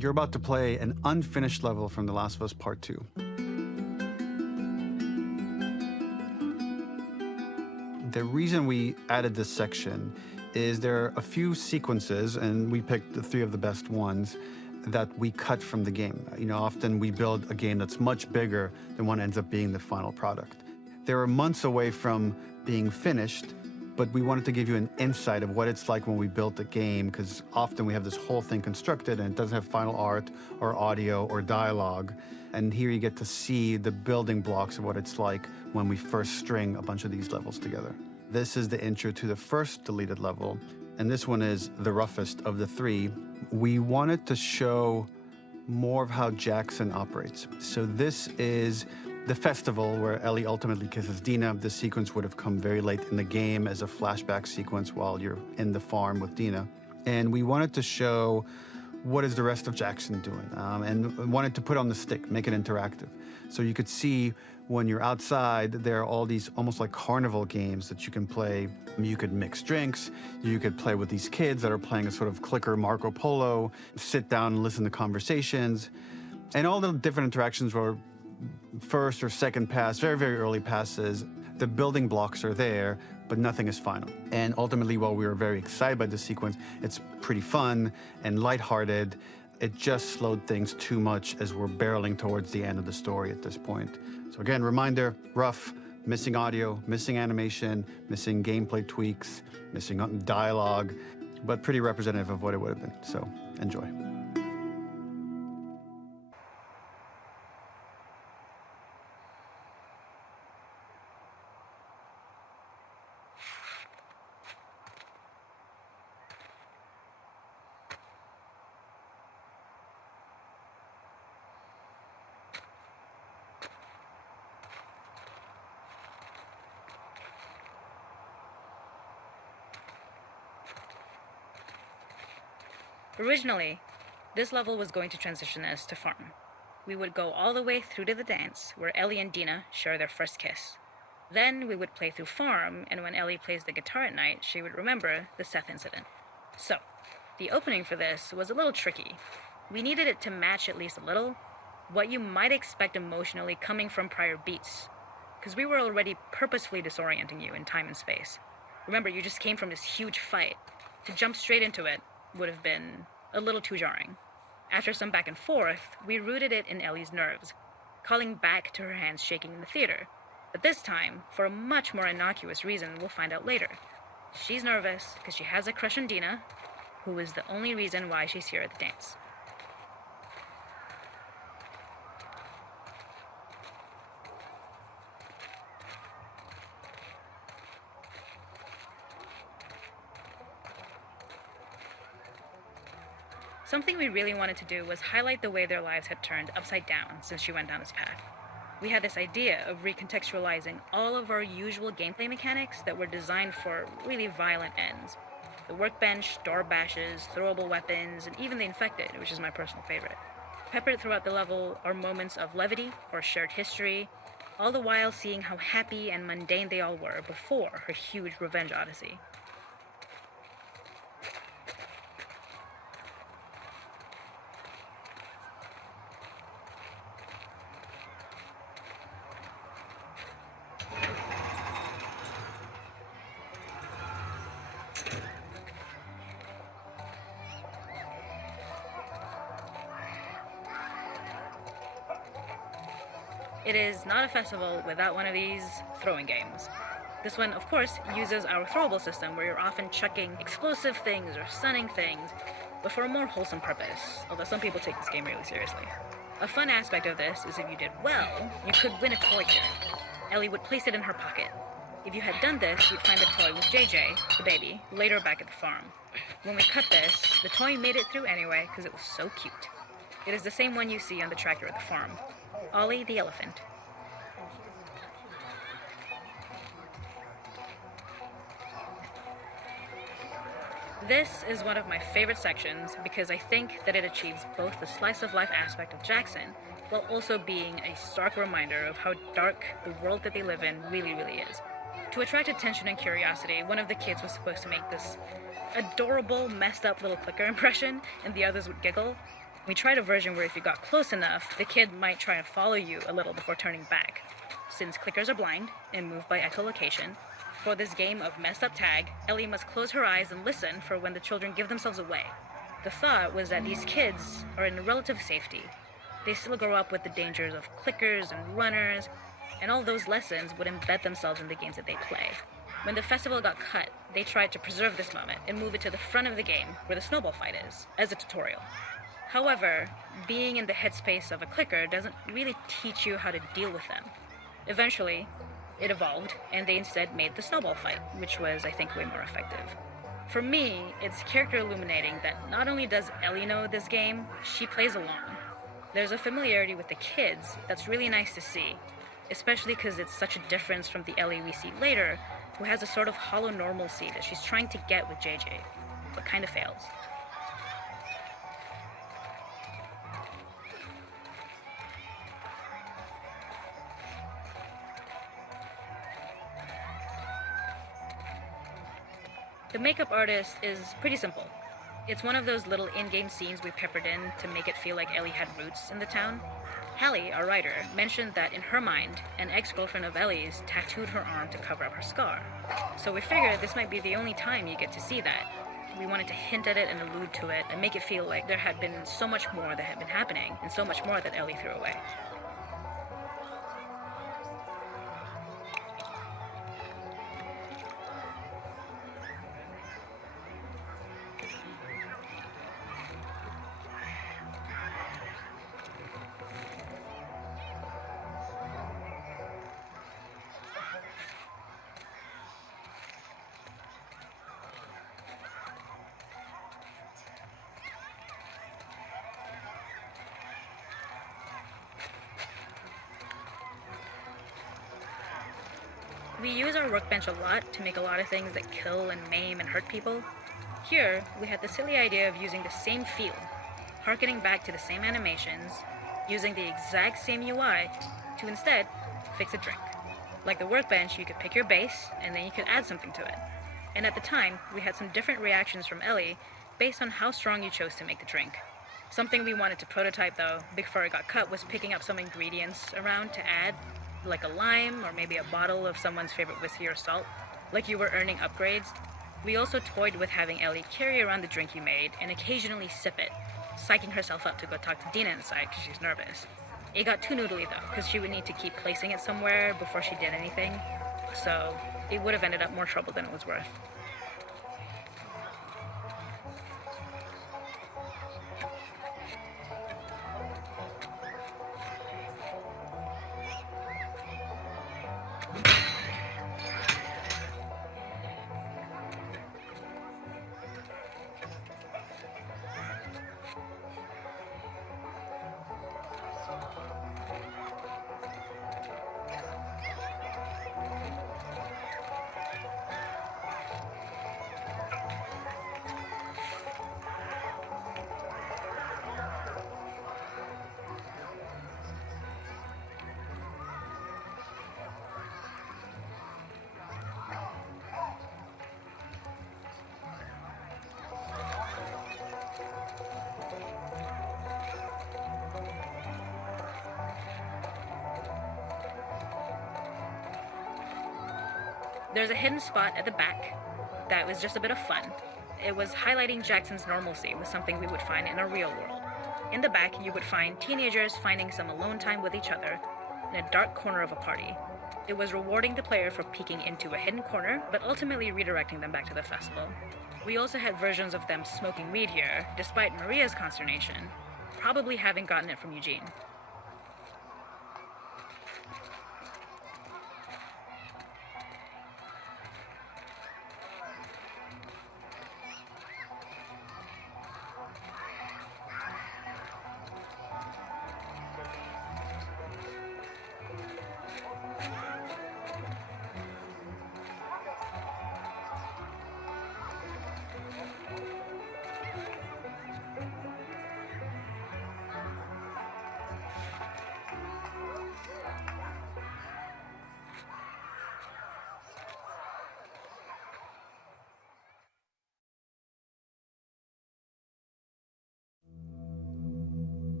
You're about to play an unfinished level from The Last of Us Part 2. The reason we added this section is there are a few sequences, and we picked the 3 of the best ones, that we cut from the game. Often we build a game that's much bigger than what ends up being the final product. They were months away from being finished, but we wanted to give you an insight of what it's like when we built the game, because often we have this whole thing constructed and it doesn't have final art or audio or dialogue. And here you get to see the building blocks of what it's like when we first string a bunch of these levels together. This is the intro to the first deleted level, and this one is the roughest of the 3. We wanted to show more of how Jackson operates. So this is the festival where Ellie ultimately kisses Dina. This sequence would have come very late in the game as a flashback sequence while you're in the farm with Dina. And we wanted to show what is the rest of Jackson doing, and wanted to put on the stick, make it interactive. So you could see when you're outside, there are all these almost like carnival games that you can play. You could mix drinks, you could play with these kids that are playing a sort of clicker Marco Polo, sit down and listen to conversations. And all the different interactions were first or second pass, very, very early passes. The building blocks are there, but nothing is final. And ultimately, while we were very excited by the sequence, it's pretty fun and lighthearted. It just slowed things too much as we're barreling towards the end of the story at this point. So again, reminder, rough, missing audio, missing animation, missing gameplay tweaks, missing dialogue, but pretty representative of what it would have been. So enjoy. Originally, this level was going to transition us to farm. We would go all the way through to the dance, where Ellie and Dina share their first kiss. Then we would play through farm, and when Ellie plays the guitar at night, she would remember the Seth incident. So, the opening for this was a little tricky. We needed it to match at least a little what you might expect emotionally coming from prior beats, because we were already purposefully disorienting you in time and space. Remember, you just came from this huge fight. To jump straight into it would have been a little too jarring. After some back and forth, we rooted it in Ellie's nerves, calling back to her hands shaking in the theater. But this time, for a much more innocuous reason we'll find out later. She's nervous because she has a crush on Dina, who is the only reason why she's here at the dance. Something we really wanted to do was highlight the way their lives had turned upside down since she went down this path. We had this idea of recontextualizing all of our usual gameplay mechanics that were designed for really violent ends. The workbench, door bashes, throwable weapons, and even the infected, which is my personal favorite. Peppered throughout the level are moments of levity or shared history, all the while seeing how happy and mundane they all were before her huge revenge odyssey. It is not a festival without one of these throwing games. This one, of course, uses our throwable system where you're often chucking explosive things or stunning things, but for a more wholesome purpose, although some people take this game really seriously. A fun aspect of this is if you did well, you could win a toy here. Ellie would place it in her pocket. If you had done this, you'd find the toy with JJ, the baby, later back at the farm. When we cut this, the toy made it through anyway because it was so cute. It is the same one you see on the tractor at the farm. Ollie the elephant. This is one of my favorite sections because I think that it achieves both the slice of life aspect of Jackson while also being a stark reminder of how dark the world that they live in really, really is. To attract attention and curiosity, one of the kids was supposed to make this adorable, messed up little clicker impression and the others would giggle. We tried a version where if you got close enough, the kid might try and follow you a little before turning back. Since clickers are blind and move by echolocation, for this game of messed up tag, Ellie must close her eyes and listen for when the children give themselves away. The thought was that these kids are in relative safety. They still grow up with the dangers of clickers and runners, and all those lessons would embed themselves in the games that they play. When the festival got cut, they tried to preserve this moment and move it to the front of the game where the snowball fight is, as a tutorial. However, being in the headspace of a clicker doesn't really teach you how to deal with them. Eventually, it evolved, and they instead made the snowball fight, which was, I think, way more effective. For me, it's character illuminating that not only does Ellie know this game, she plays along. There's a familiarity with the kids that's really nice to see, especially because it's such a difference from the Ellie we see later, who has a sort of hollow normalcy that she's trying to get with JJ, but kind of fails. The makeup artist is pretty simple. It's one of those little in-game scenes we peppered in to make it feel like Ellie had roots in the town. Hallie, our writer, mentioned that in her mind, an ex-girlfriend of Ellie's tattooed her arm to cover up her scar. So we figured this might be the only time you get to see that. We wanted to hint at it and allude to it and make it feel like there had been so much more that had been happening and so much more that Ellie threw away. We use our workbench a lot to make a lot of things that kill and maim and hurt people. Here, we had the silly idea of using the same feel, harkening back to the same animations, using the exact same UI to instead fix a drink. Like the workbench, you could pick your base and then you could add something to it. And at the time, we had some different reactions from Ellie based on how strong you chose to make the drink. Something we wanted to prototype though, before it got cut, was picking up some ingredients around to add, like a lime or maybe a bottle of someone's favorite whiskey or salt, like you were earning upgrades. We also toyed with having Ellie carry around the drink you made and occasionally sip it, psyching herself up to go talk to Dina inside because she's nervous. It got too noodly though, because she would need to keep placing it somewhere before she did anything, so it would have ended up more trouble than it was worth. There's a hidden spot at the back that was just a bit of fun. It was highlighting Jackson's normalcy with something we would find in a real world. In the back, you would find teenagers finding some alone time with each other in a dark corner of a party. It was rewarding the player for peeking into a hidden corner, but ultimately redirecting them back to the festival. We also had versions of them smoking weed here, despite Maria's consternation, probably having gotten it from Eugene.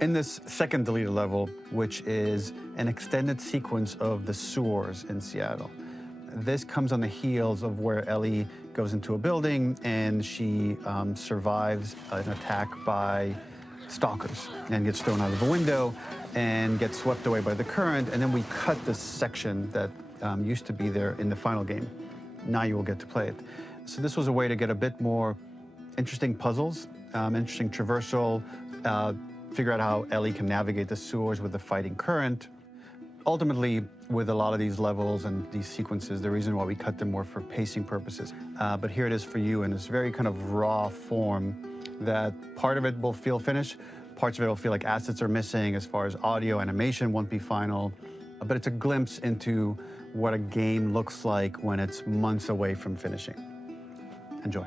In this second deleted level, which is an extended sequence of the sewers in Seattle, this comes on the heels of where Ellie goes into a building and she survives an attack by stalkers and gets thrown out of a window and gets swept away by the current. And then we cut this section that used to be there in the final game. Now you will get to play it. So this was a way to get a bit more interesting puzzles, interesting traversal, figure out how Ellie can navigate the sewers with the fighting current. Ultimately, with a lot of these levels and these sequences, the reason why we cut them were for pacing purposes. But here it is for you in this very kind of raw form that part of it will feel finished, parts of it will feel like assets are missing as far as audio, animation won't be final, but it's a glimpse into what a game looks like when it's months away from finishing. Enjoy.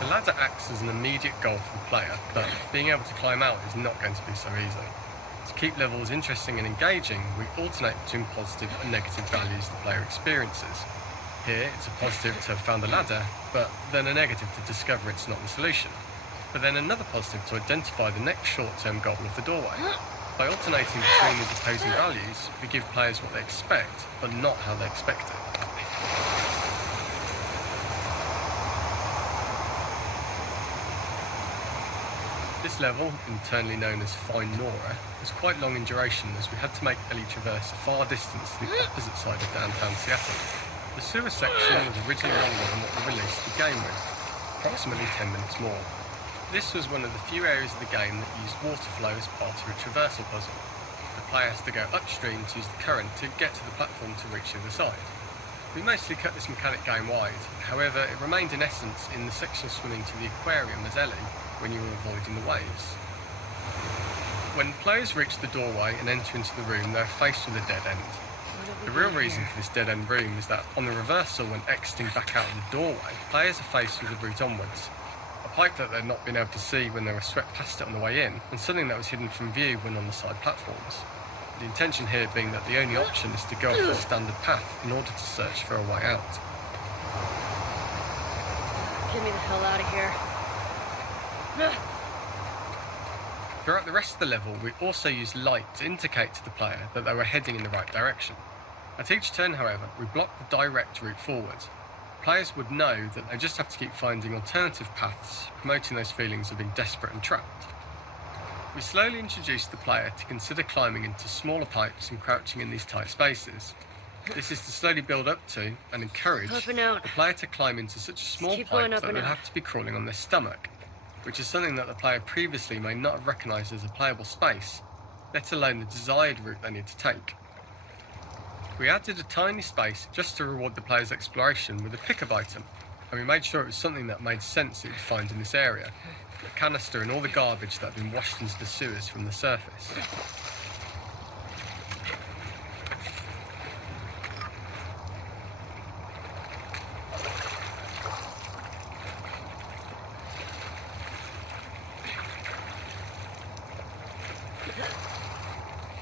The ladder acts as an immediate goal for the player, but being able to climb out is not going to be so easy. To keep levels interesting and engaging, we alternate between positive and negative values the player experiences. Here, it's a positive to have found the ladder, but then a negative to discover it's not the solution. But then another positive to identify the next short-term goal of the doorway. By alternating between these opposing values, we give players what they expect, but not how they expect it. This level, internally known as Find Nora, was quite long in duration as we had to make Ellie traverse a far distance to the opposite side of downtown Seattle. The sewer section was originally longer than what we released the game with, approximately 10 minutes more. This was one of the few areas of the game that used water flow as part of a traversal puzzle. The player has to go upstream to use the current to get to the platform to reach the other side. We mostly cut this mechanic game wide, however it remained in essence in the section swimming to the aquarium as Ellie, when you were avoiding the waves. When players reach the doorway and enter into the room, they're faced with a dead end. The real reason for this dead end room is that on the reversal, when exiting back out of the doorway, players are faced with the route onwards. A pipe that they'd not been able to see when they were swept past it on the way in, and something that was hidden from view when on the side platforms. The intention here being that the only option is to go off the standard path in order to search for a way out. Get me the hell out of here. Throughout the rest of the level, we also used light to indicate to the player that they were heading in the right direction. At each turn, however, we blocked the direct route forward. Players would know that they just have to keep finding alternative paths, promoting those feelings of being desperate and trapped. We slowly introduced the player to consider climbing into smaller pipes and crouching in these tight spaces. This is to slowly build up to and encourage the player to climb into such a small pipe that they'll have to be crawling on their stomach, which is something that the player previously may not have recognised as a playable space, let alone the desired route they need to take. We added a tiny space just to reward the player's exploration with a pickup item, and we made sure it was something that made sense that you'd find in this area, a canister and all the garbage that had been washed into the sewers from the surface.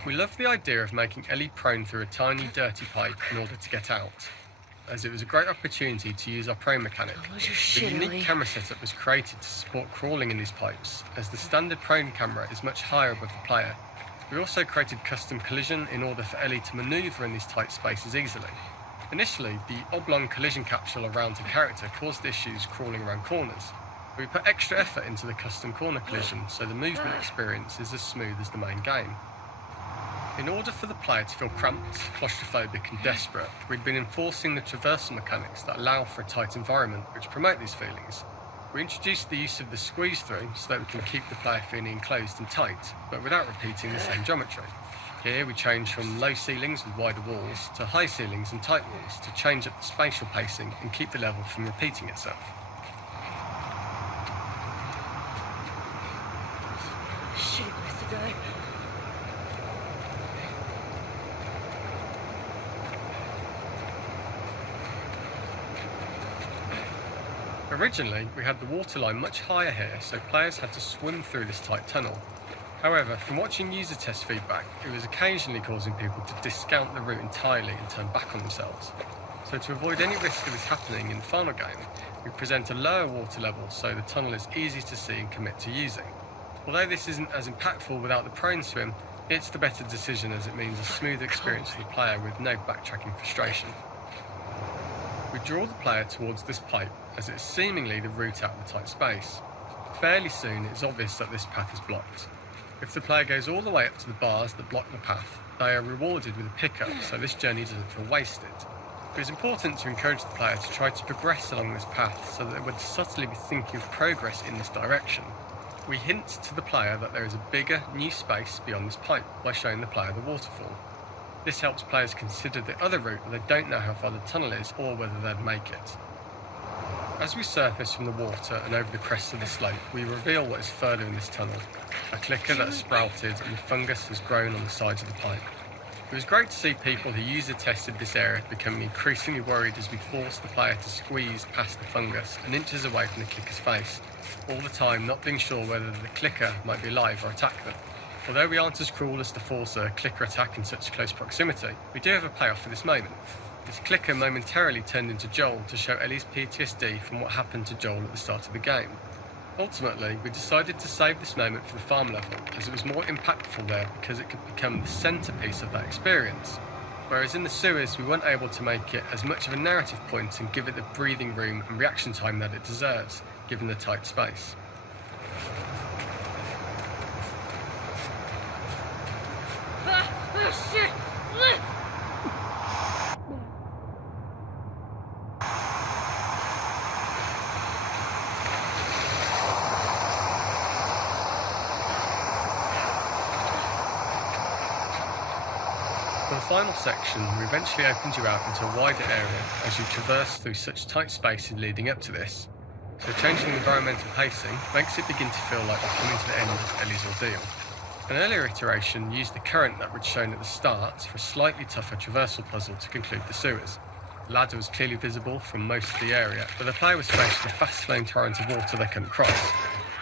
We loved the idea of making Ellie prone through a tiny dirty pipe in order to get out, as it was a great opportunity to use our prone mechanic. The unique camera setup was created to support crawling in these pipes, as the standard prone camera is much higher above the player We also created custom collision in order for Ellie to manoeuvre in these tight spaces easily. Initially, the oblong collision capsule around her character caused issues crawling around corners. We put extra effort into the custom corner collision so the movement experience is as smooth as the main game. In order for the player to feel cramped, claustrophobic and desperate, we'd been enforcing the traversal mechanics that allow for a tight environment which promote these feelings. We introduced the use of the squeeze through so that we can keep the player feeling enclosed and tight, but without repeating the same geometry. Here we change from low ceilings with wider walls to high ceilings and tight walls to change up the spatial pacing and keep the level from repeating itself. Shit, Mr. Guy. Originally, we had the waterline much higher here, so players had to swim through this tight tunnel. However, from watching user test feedback, it was occasionally causing people to discount the route entirely and turn back on themselves. So to avoid any risk of this happening in the final game, we present a lower water level so the tunnel is easy to see and commit to using. Although this isn't as impactful without the prone swim, it's the better decision as it means a smooth experience for the player with no backtracking frustration. We draw the player towards this pipe as it's seemingly the route out of the tight space. Fairly soon it's obvious that this path is blocked. If the player goes all the way up to the bars that block the path, they are rewarded with a pickup so this journey doesn't feel wasted. It is important to encourage the player to try to progress along this path so that they would subtly be thinking of progress in this direction. We hint to the player that there is a bigger, new space beyond this pipe by showing the player the waterfall. This helps players consider the other route when they don't know how far the tunnel is or whether they'd make it. As we surface from the water and over the crest of the slope, we reveal what is further in this tunnel, a clicker that has sprouted and the fungus has grown on the sides of the pipe. It was great to see people who user tested this area becoming increasingly worried as we forced the player to squeeze past the fungus and inches away from the clicker's face, all the time not being sure whether the clicker might be alive or attack them. Although we aren't as cruel as to force a clicker attack in such close proximity, we do have a payoff for this moment. This clicker momentarily turned into Joel to show Ellie's PTSD from what happened to Joel at the start of the game. Ultimately, we decided to save this moment for the farm level, as it was more impactful there because it could become the centrepiece of that experience. Whereas in the sewers, we weren't able to make it as much of a narrative point and give it the breathing room and reaction time that it deserves, given the tight space. Oh, shit! For the final section, we eventually opened you out into a wider area as you traverse through such tight spaces leading up to this. So changing the environmental pacing makes it begin to feel like we're coming to the end of Ellie's ordeal. An earlier iteration used the current that we'd shown at the start for a slightly tougher traversal puzzle to conclude the sewers. The ladder was clearly visible from most of the area, but the player was faced with a fast-flowing torrent of water they couldn't cross.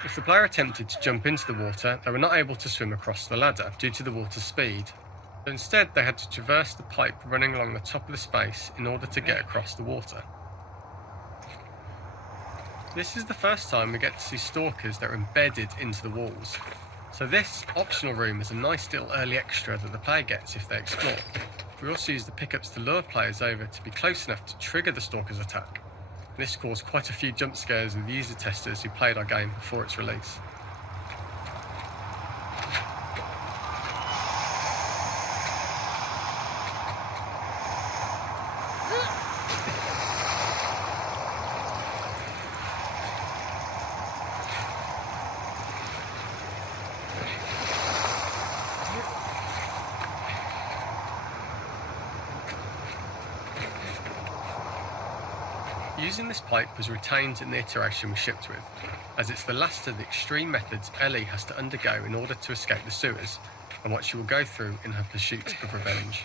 If the player attempted to jump into the water, they were not able to swim across the ladder due to the water's speed. But instead, they had to traverse the pipe running along the top of the space in order to get across the water. This is the first time we get to see stalkers that are embedded into the walls. So this optional room is a nice little early extra that the player gets if they explore. We also use the pickups to lure players over to be close enough to trigger the stalker's attack. This caused quite a few jump scares with user testers who played our game before its release. Using this pipe was retained in the iteration we shipped with, as it's the last of the extreme methods Ellie has to undergo in order to escape the sewers, and what she will go through in her pursuit of revenge.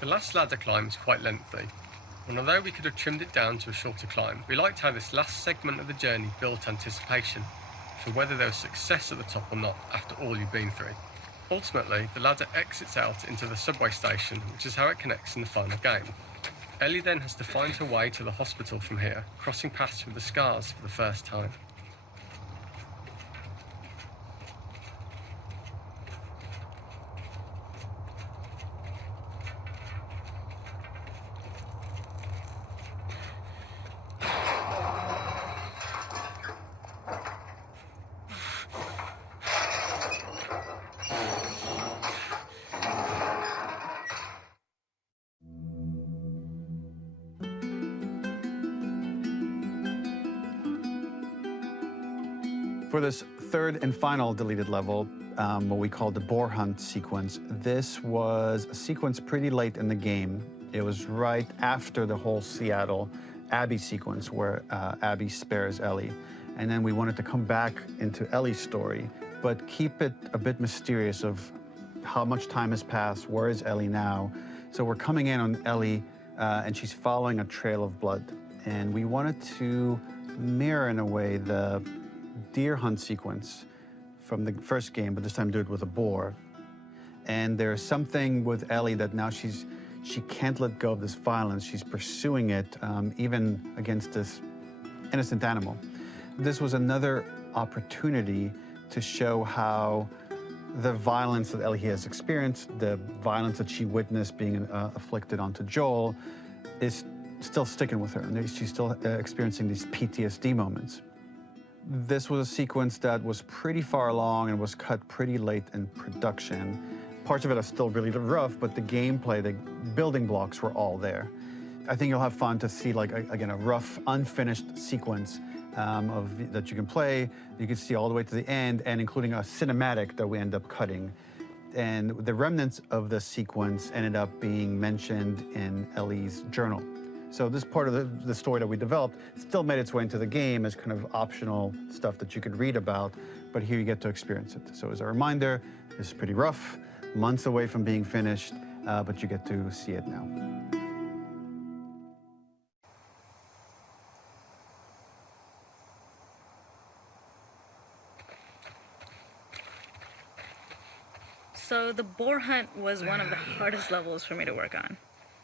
The last ladder climb is quite lengthy, and although we could have trimmed it down to a shorter climb, we liked how this last segment of the journey built anticipation for whether there was success at the top or not after all you've been through. Ultimately, the ladder exits out into the subway station, which is how it connects in the final game. Ellie then has to find her way to the hospital from here, crossing paths with the scars for the first time. For this third and final deleted level, what we call the boar hunt sequence, this was a sequence pretty late in the game. It was right after the whole Seattle Abby sequence where Abby spares Ellie. And then we wanted to come back into Ellie's story, but keep it a bit mysterious of how much time has passed, where is Ellie now? So we're coming in on Ellie and she's following a trail of blood. And we wanted to mirror in a way the deer hunt sequence from the first game, but this time do it with a boar. And there's something with Ellie that now she can't let go of this violence. She's pursuing it, even against this innocent animal. This was another opportunity to show how the violence that Ellie has experienced, the violence that she witnessed being afflicted onto Joel, is still sticking with her. And she's still experiencing these PTSD moments. This was a sequence that was pretty far along and was cut pretty late in production. Parts of it are still really rough, but the gameplay, the building blocks were all there. I think you'll have fun to see, like, again, a rough, unfinished sequence that you can play. You can see all the way to the end, and including a cinematic that we end up cutting. And the remnants of the sequence ended up being mentioned in Ellie's journal. So this part of the story that we developed still made its way into the game as kind of optional stuff that you could read about, but here you get to experience it. So as a reminder, this is pretty rough, months away from being finished, but you get to see it now. So the boar hunt was one of the hardest levels for me to work on.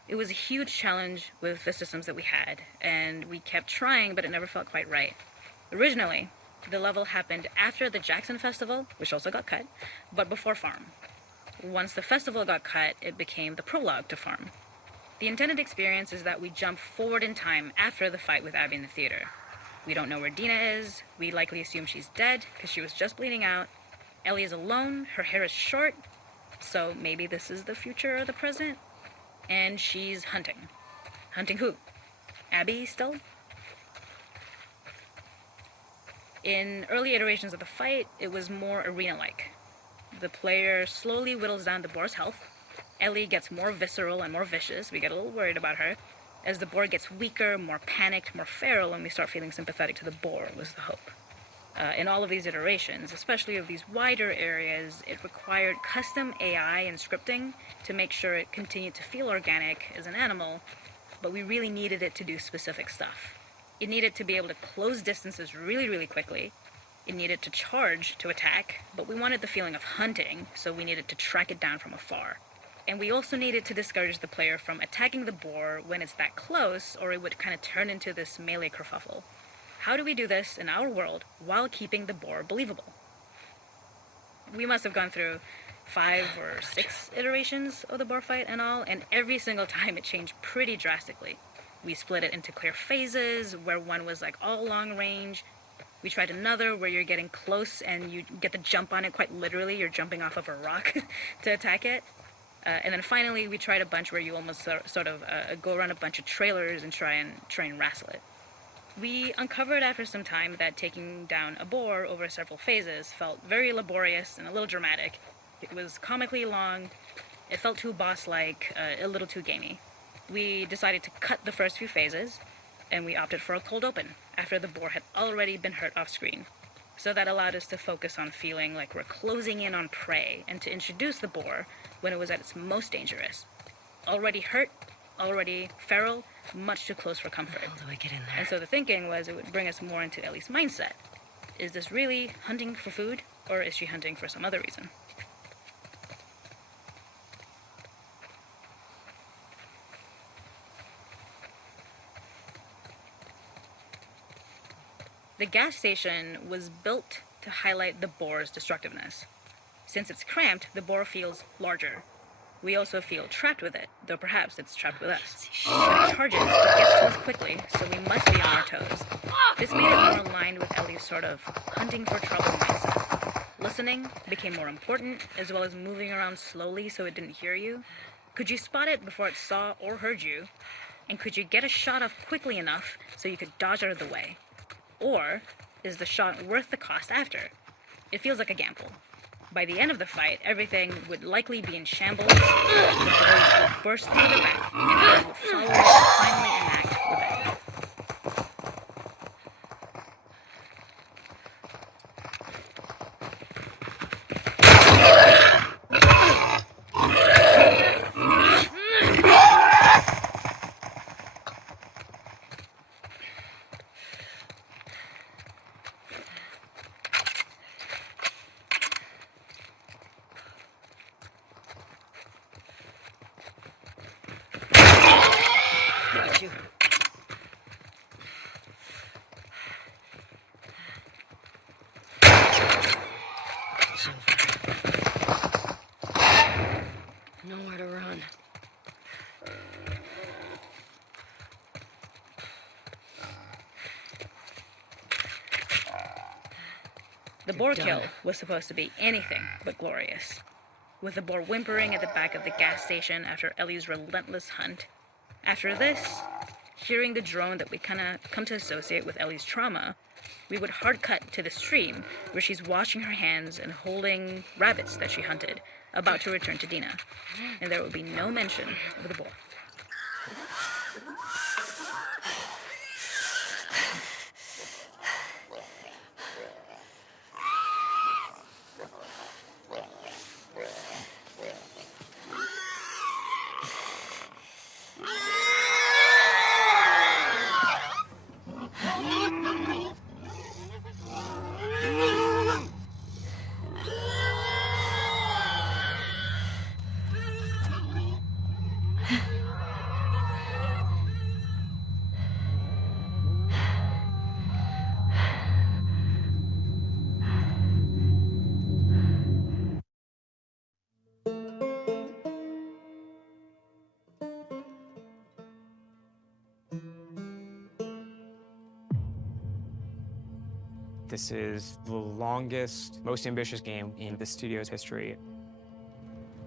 It was a huge challenge with the systems that we had, and we kept trying, but it never felt quite right. Originally, the level happened after the Jackson Festival, which also got cut, but before Farm. Once the festival got cut, it became the prologue to Farm. The intended experience is that we jump forward in time after the fight with Abby in the theater. We don't know where Dina is. We likely assume she's dead because she was just bleeding out. Ellie is alone. Her hair is short. So maybe this is the future or the present. And she's hunting. Hunting who? Abby still? In early iterations of the fight, it was more arena-like. The player slowly whittles down the boar's health. Ellie gets more visceral and more vicious. We get a little worried about her. As the boar gets weaker, more panicked, more feral, and we start feeling sympathetic to the boar was the hope. In all of these iterations, especially of these wider areas, it required custom AI and scripting to make sure it continued to feel organic as an animal, but we really needed it to do specific stuff. It needed to be able to close distances really, really quickly. It needed to charge to attack, but we wanted the feeling of hunting, so we needed to track it down from afar. And we also needed to discourage the player from attacking the boar when it's that close, or it would kind of turn into this melee kerfuffle. How do we do this in our world while keeping the boar believable? We must have gone through 5 or 6 iterations of the boar fight and all, and every single time it changed pretty drastically. We split it into clear phases, where one was like all long range. We tried another where you're getting close and you get the jump on it quite literally. You're jumping off of a rock to attack it. And then finally we tried a bunch where you almost sort of go around a bunch of trailers and try and wrestle it. We uncovered after some time that taking down a boar over several phases felt very laborious and a little dramatic. It was comically long, it felt too boss-like, a little too gamey. We decided to cut the first few phases, and we opted for a cold open after the boar had already been hurt off-screen. So that allowed us to focus on feeling like we're closing in on prey and to introduce the boar when it was at its most dangerous. Already hurt, already feral, much too close for comfort. How do I get in there? And so the thinking was it would bring us more into Ellie's mindset. Is this really hunting for food, or is she hunting for some other reason? The gas station was built to highlight the bore's destructiveness. Since it's cramped, the bore feels larger. We also feel trapped with it, though perhaps it's trapped with us. But it charges, but gets to us quickly, so we must be on our toes. This made it more aligned with Ellie's sort of hunting for trouble mindset. Listening became more important, as well as moving around slowly so it didn't hear you. Could you spot it before it saw or heard you? And could you get a shot off quickly enough so you could dodge out of the way? Or is the shot worth the cost after? It feels like a gamble. By the end of the fight, everything would likely be in shambles, the board would burst through the back, and we would follow it and finally enact revenge. Got you. It's over. Nowhere to run. The boar kill was supposed to be anything but glorious. With the boar whimpering at the back of the gas station after Ellie's relentless hunt. After this, hearing the drone that we kinda come to associate with Ellie's trauma, we would hard cut to the stream where she's washing her hands and holding rabbits that she hunted, about to return to Dina. And there would be no mention of the boar. This is the longest, most ambitious game in the studio's history.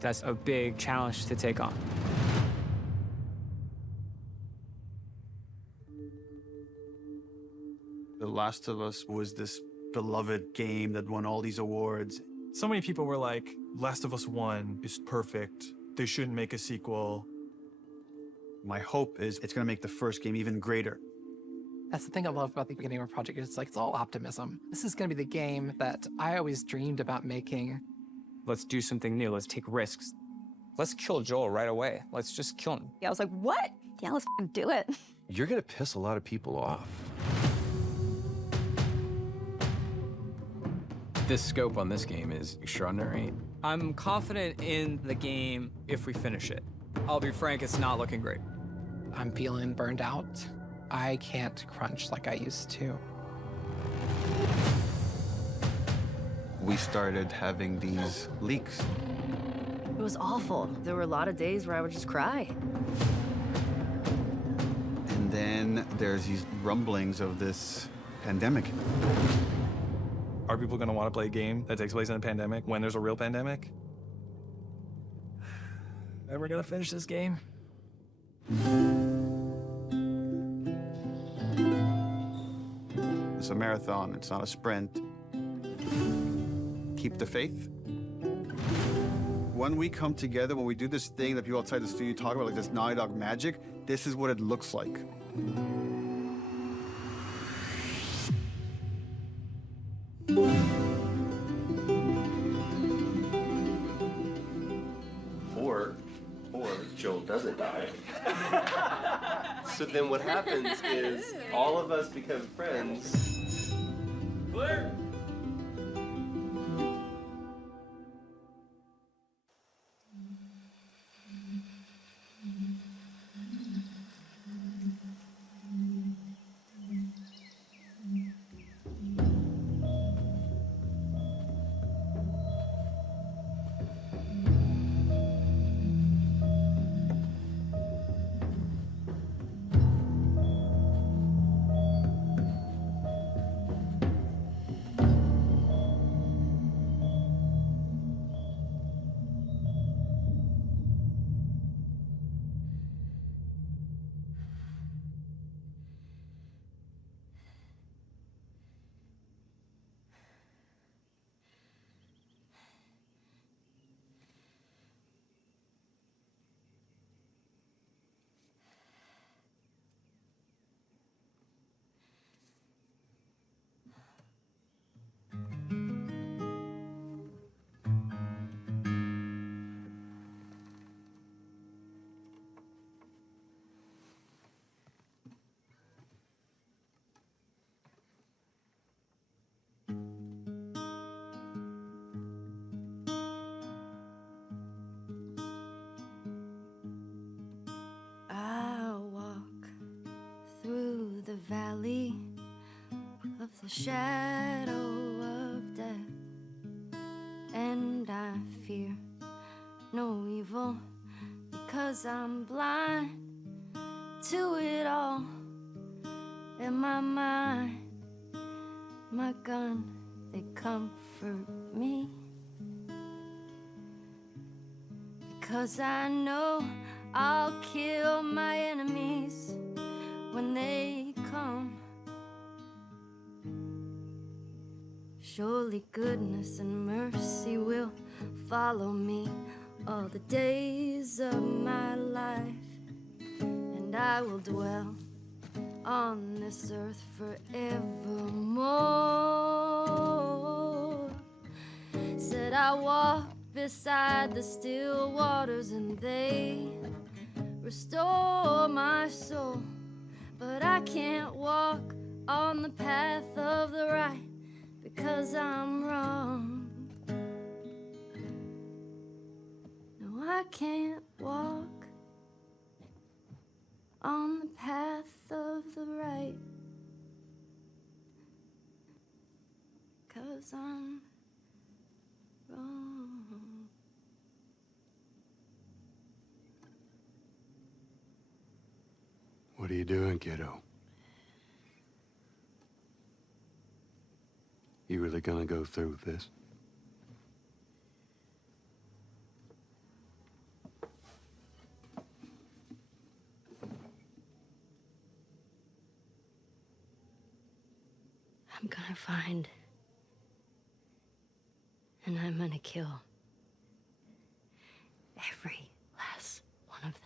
That's a big challenge to take on. The Last of Us was this beloved game that won all these awards. So many people were like, Last of Us 1 is perfect. They shouldn't make a sequel. My hope is it's going to make the first game even greater. That's the thing I love about the beginning of a project. It's like, it's all optimism. This is going to be the game that I always dreamed about making. Let's do something new. Let's take risks. Let's kill Joel right away. Let's just kill him. I was like, what? Yeah, let's do it. You're gonna piss a lot of people off. This scope on this game is extraordinary. I'm confident in the game if we finish it. I'll be frank, it's not looking great. I'm feeling burned out. I can't crunch like I used to. We started having these leaks. It was awful. There were a lot of days where I would just cry. And then there's these rumblings of this pandemic. Are people going to want to play a game that takes place in a pandemic when there's a real pandemic? Ever going to finish this game? It's a marathon, it's not a sprint. Keep the faith. When we come together, when we do this thing that people outside the studio talk about, like this Naughty Dog magic, this is what it looks like. Or Joel doesn't die. So then what happens is all of us become friends. Blair! valley of the shadow of death, and I fear no evil because I'm blind to it all. In my mind, my gun, they comfort me, because I know I'll kill my enemies when they come. Surely goodness and mercy will follow me all the days of my life, and I will dwell on this earth forevermore. Said I walk beside the still waters and they restore my soul, but I can't walk on the path of the right because I'm wrong. No, I can't walk on the path of the right, 'cause I'm wrong. What are you doing, kiddo? You really gonna go through with this? I'm gonna find, and I'm gonna kill every last one of them.